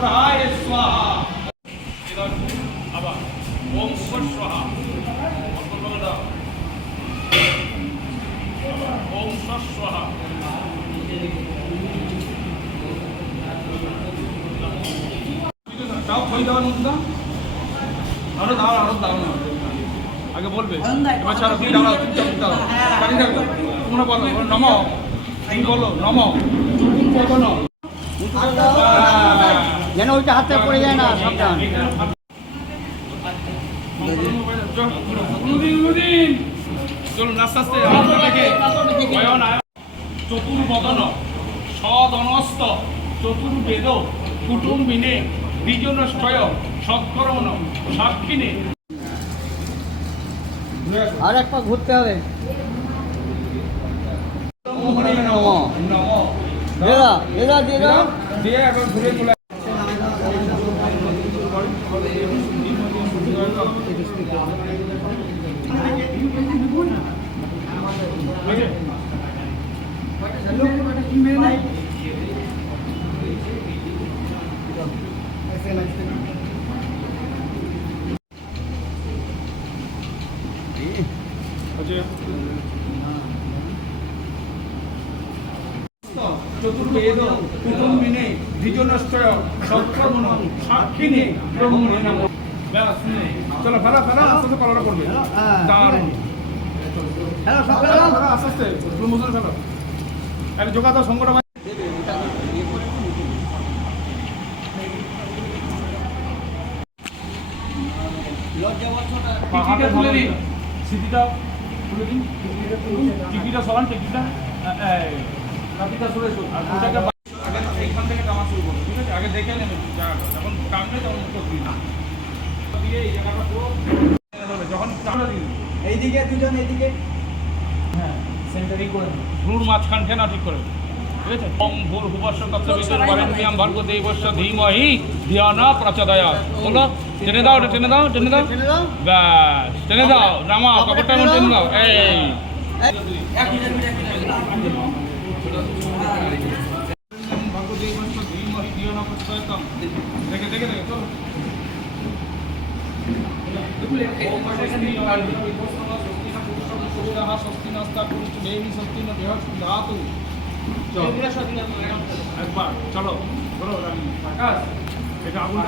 অগ্রহায় স্বাহা। আবার ওম স্বাহা। ওম স্বাহা। দাও খই দাও মধ্যে দাও, আরো দাও আরো দাও না, আগে বলবে এবার ছাড়ো তুমি দাও তুমি দাও পানি দাও তোমরা বলো নম, তুমি বলো নম চতুর্বদন যেন ওইটা হাতে পড়ে যায় না, সাবধান। চলুন আস্তে আস্তে চতুর্বদন সদনস্ত চতুর্বেদ কুটুম্বিনে দ্বিজনষ্টয় সৎকর্মণ সাক্ষিণে। আর এক পা ঘুরতে হবে। দিয়ে একবার ঘুরে চলে চতুর্বেদ কুটুম্বিনে দ্বিজনষ্টয় সৎকর্মণ সাক্ষিণে ব্রহ্মণে নমঃ। চলো ফেলা ফেলা আস্তে আস্তে পালনা করবে, দারুণ আস্তে আস্তে ব্রহ্মচর্য ফেলো, একটা যোগা দাও সঙ্গটা তুলে দিন, স্মৃতিটা তুলে দিন, টিকিটা সরান, টিকিটা কাপিটা সরে এইখান থেকে কামা শুরু করবো, ঠিক আছে? আগে দেখে নেবেন জায়গাটা, যখন কামবে তখন মুখ দিন দিয়ে এই জায়গাটা পুরো যখন চামড়া দিন এইদিকে দুজন, এইদিকে হ্যাঁ সেন্টারিং করে ভ্রুর মাঝখান খেনা ঠিক করে, ঠিক আছে? ওম ভূর্ভুবস্য তৎসবিতুর্ বরেণ্যং ভর্গো দেবস্য ধীমহি ধিয়া ন প্রচোদয়াৎ। বলো টেনে দাও, টেনে দাও, টেনে দাও, ব্যাস টেনে দাও, নামাও কাপড়টা এমন টেনে দাও, এই দেখে দেখে দেখে চলো একবার চলো বলো আকাশ এটা আগুন